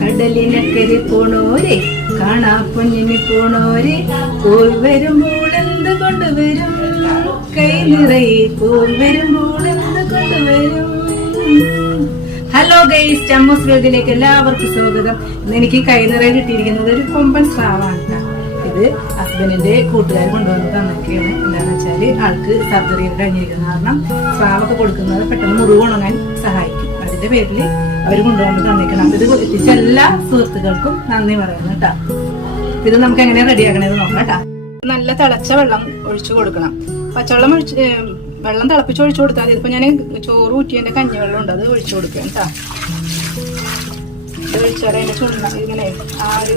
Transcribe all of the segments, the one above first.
കടലിനക്കരെ പോണോരെ കാണാ പൊന്നിന് പോണോരെ പോയി വരുമ്പോൾ എന്ത് കൊണ്ടുവരും കൈ നിറയെ പോയി വരുമ്പോൾ എന്ത് കൊണ്ടുവരും. ഹലോ ഗൈസ്, ചമ്മൂസ് വേദിയിലേക്ക് എല്ലാവർക്കും സ്വാഗതം. ഇന്ന് എനിക്ക് കൈ നിറയെ കിട്ടിയിരിക്കുന്നത് ഒരു കൊമ്പൻ സ്രാവാണ്. ഇത് ഹസ്ബൻഡിന്റെ കൂട്ടുകാർ കൊണ്ടുവന്ന് തന്നൊക്കെയാണ്. എന്താണെന്ന് വെച്ചാല് ആൾക്ക് സർജറി കഴിഞ്ഞിരിക്കുന്ന കാരണം സ്രാവൊക്കെ കൊടുക്കുന്നത് പെട്ടെന്ന് മുറിവ് ഉണങ്ങാൻ സഹായിക്കും. അതിന്റെ പേരിൽ അവർ കൊണ്ടുവന്ന് തന്നിരിക്കണം. ഇത് എത്തിച്ച എല്ലാ സുഹൃത്തുക്കൾക്കും നന്ദി പറയുന്നു കേട്ടാ. ഇത് നമുക്ക് എങ്ങനെ റെഡിയാക്കണത് നോക്കാം കേട്ടാ. നല്ല തിളച്ച വെള്ളം ഒഴിച്ചു കൊടുക്കണം. പച്ചവെള്ളം വെള്ളം തിളപ്പിച്ച് ഒഴിച്ചു കൊടുത്താൽ മതി. ഇതിപ്പോ ഞാൻ ചോറ് ഊറ്റിയതിന്റെ കഞ്ഞിവെള്ളം ഉണ്ട്, അത് ഒഴിച്ചു കൊടുക്കുക കേട്ടാ. ഇത് ഒഴിച്ചാൽ അതിന്റെ ചുണ്ണ ഇങ്ങനെ ആ ഒരു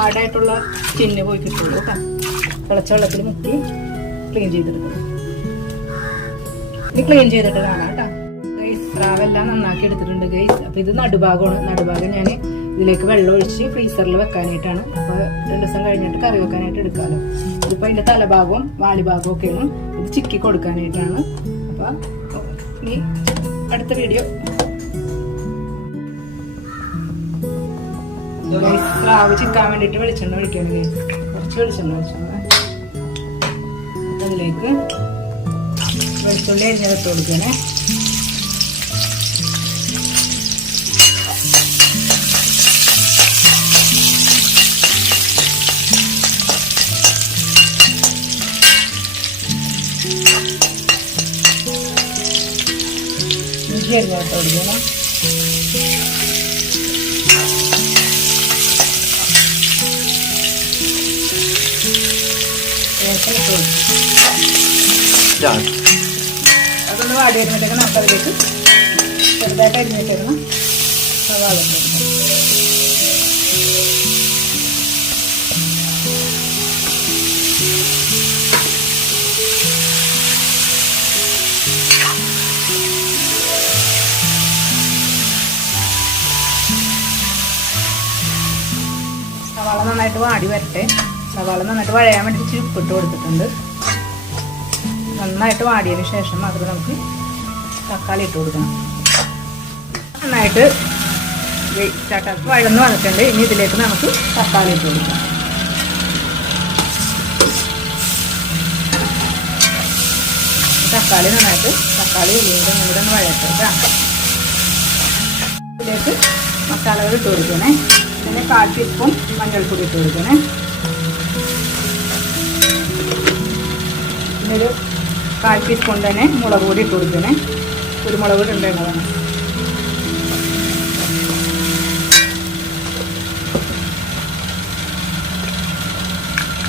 ആടായിട്ടുള്ള ചിന്ന് പോയി കിട്ടുള്ളൂ കേട്ടോ. തിളച്ച വെള്ളത്തിൽ മുക്കി ക്ലീൻ ചെയ്തെടുക്കണം. ഇത് ക്ലീൻ ചെയ്തിട്ട് കാണാം കേട്ടോ. ഗൈസ്, സ്രാവെല്ലാം നന്നാക്കി എടുത്തിട്ടുണ്ട് ഗൈസ്. അപ്പൊ ഇത് നടുഭാഗമാണ്. നടുഭാഗം ഞാൻ ഇതിലേക്ക് വെള്ളം ഒഴിച്ച് ഫ്രീസറിൽ വെക്കാനായിട്ടാണ്. അപ്പൊ 2 ദിവസം കഴിഞ്ഞിട്ട് കറി വെക്കാനായിട്ട് എടുക്കാമല്ലോ. ഇതിപ്പോ അതിന്റെ തലഭാഗവും വാലിഭാഗവും ഒക്കെയാണ്. ഇത് ചിക്കി കൊടുക്കാനായിട്ടാണ്. അപ്പൊ ഇനി അടുത്ത വീഡിയോ. സ്രാവ് ചിക്കാൻ വേണ്ടിട്ട് വെളിച്ചെണ്ണ ഒഴിക്കണം. കുറച്ച് വെളിച്ചെണ്ണ ഒഴിച്ചോളാം. അതിലേക്ക് വെളുത്തുള്ളി അരിഞ്ഞിട്ട് കൊടുക്കണേ. ഇഞ്ചി അരിഞ്ഞിട്ട് കൊടുക്കണം. അതൊന്ന് വാടി വരുമ്പോഴത്തേക്ക് നമുക്കതിലേക്ക് ചെറുതായിട്ട് അരിഞ്ഞിട്ടിരുന്ന സവാള കൊടുക്കാം. സവാള നന്നായിട്ട് വാടി വരട്ടെ. സവാള നന്നായിട്ട് വഴയാൻ വേണ്ടി ഇച്ചിരി ഉപ്പിട്ട് കൊടുത്തിട്ടുണ്ട്. നന്നായിട്ട് വാടിയതിന് ശേഷം മാത്രം നമുക്ക് തക്കാളി ഇട്ട് കൊടുക്കണം. നന്നായിട്ട് വഴന്ന് വന്നിട്ടുണ്ട്. ഇനി ഇതിലേക്ക് നമുക്ക് തക്കാളി ഇട്ട് കൊടുക്കാം. തക്കാളി ഉള്ളിയുടെ കൂടെ ഒന്ന് വഴയട്ടെ കേട്ടോ. ഇതിലേക്ക് മസാലകൾ ഇട്ട് കൊടുക്കണേ. പിന്നെ 1/4 ടീസ്പൂൺ മഞ്ഞൾപ്പൊടി ഇട്ട് കൊടുക്കണേ. പിന്നെ ഒരു 1/4 ടീസ്പൂൺ തന്നെ മുളക് പൊടി ഇട്ട് കൊടുക്കണേ. കുരുമുളക് ഇടേണ്ടതാണ്.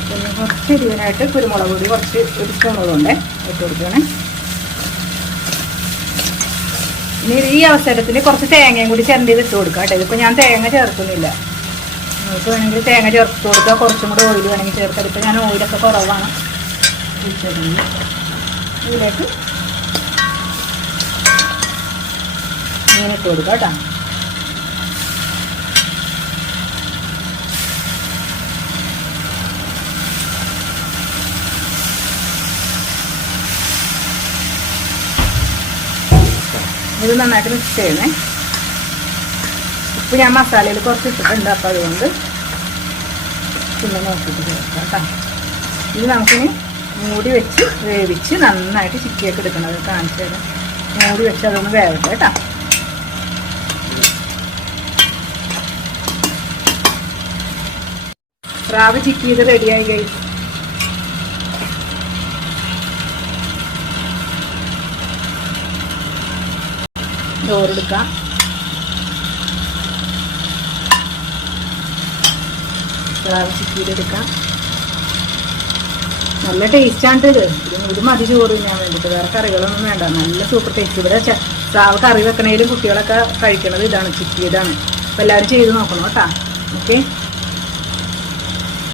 പിന്നെ കുറച്ച് എരിവിനായിട്ട് കുരുമുളക് പൊടി കുറച്ച് 1 സ്പൂൺ കൊണ്ട് ഇട്ട് കൊടുക്കണേ. ഇനി ഈ അവസരത്തിൽ കുറച്ച് തേങ്ങയും കൂടി ചിരണ്ടിയത് ഇട്ട് കൊടുക്കാം കേട്ടോ. ഇതിപ്പോൾ ഞാൻ തേങ്ങ ചേർക്കുന്നില്ല. നിങ്ങൾക്ക് വേണമെങ്കിൽ തേങ്ങ ചേർത്ത് കൊടുക്കുക. കുറച്ചും കൂടി ഓയിൽ വേണമെങ്കിൽ ചേർക്കാം. ഇതിപ്പോൾ ഞാൻ ഓയിലൊക്കെ കുറവാണ്. ഇതിലേക്ക് ഇങ്ങനെ ഇട്ട് കൊടുക്കാം കേട്ടോ. ഇത് നന്നായിട്ട് മിക്സ് ചെയ്യണേ. ഇപ്പം ഞാൻ മസാലയിൽ കുറച്ച് ഇട്ടിട്ടുണ്ട്. അപ്പം അതുകൊണ്ട് പിന്നെ നോക്കിയിട്ട് ചേർക്കാം കേട്ടോ. ഇത് നമുക്കിനി മൂടി വെച്ച് വേവിച്ച് നന്നായിട്ട് ചിക്കിയൊക്കെ എടുക്കണം. അത് കാണിച്ചു തരാം. മൂടി വെച്ച് അതൊന്ന് വേവട്ടെ കേട്ടോ. സ്രാവ് ചിക്കി ഇത് റെഡിയായി കഴിയും. ചോറെടുക്കാം. സ്രാവ് ചിക്കിയിലെടുക്കാം. നല്ല ടേസ്റ്റാണ് ഇത്. ഇത് മതി ചോറ് തിന്നാൻ വേണ്ടിയിട്ട്. വേറെ കറികളൊന്നും വേണ്ട. നല്ല സൂപ്പർ ടേസ്റ്റ്. ഇവിടെ സ്രാവ് കറി വെക്കണേലും കുട്ടികളൊക്കെ കഴിക്കണത് ഇതാണ്, ചിക്കിയതാണ്. അപ്പോൾ എല്ലാവരും ചെയ്ത് നോക്കണം കേട്ടോ. ഓക്കെ.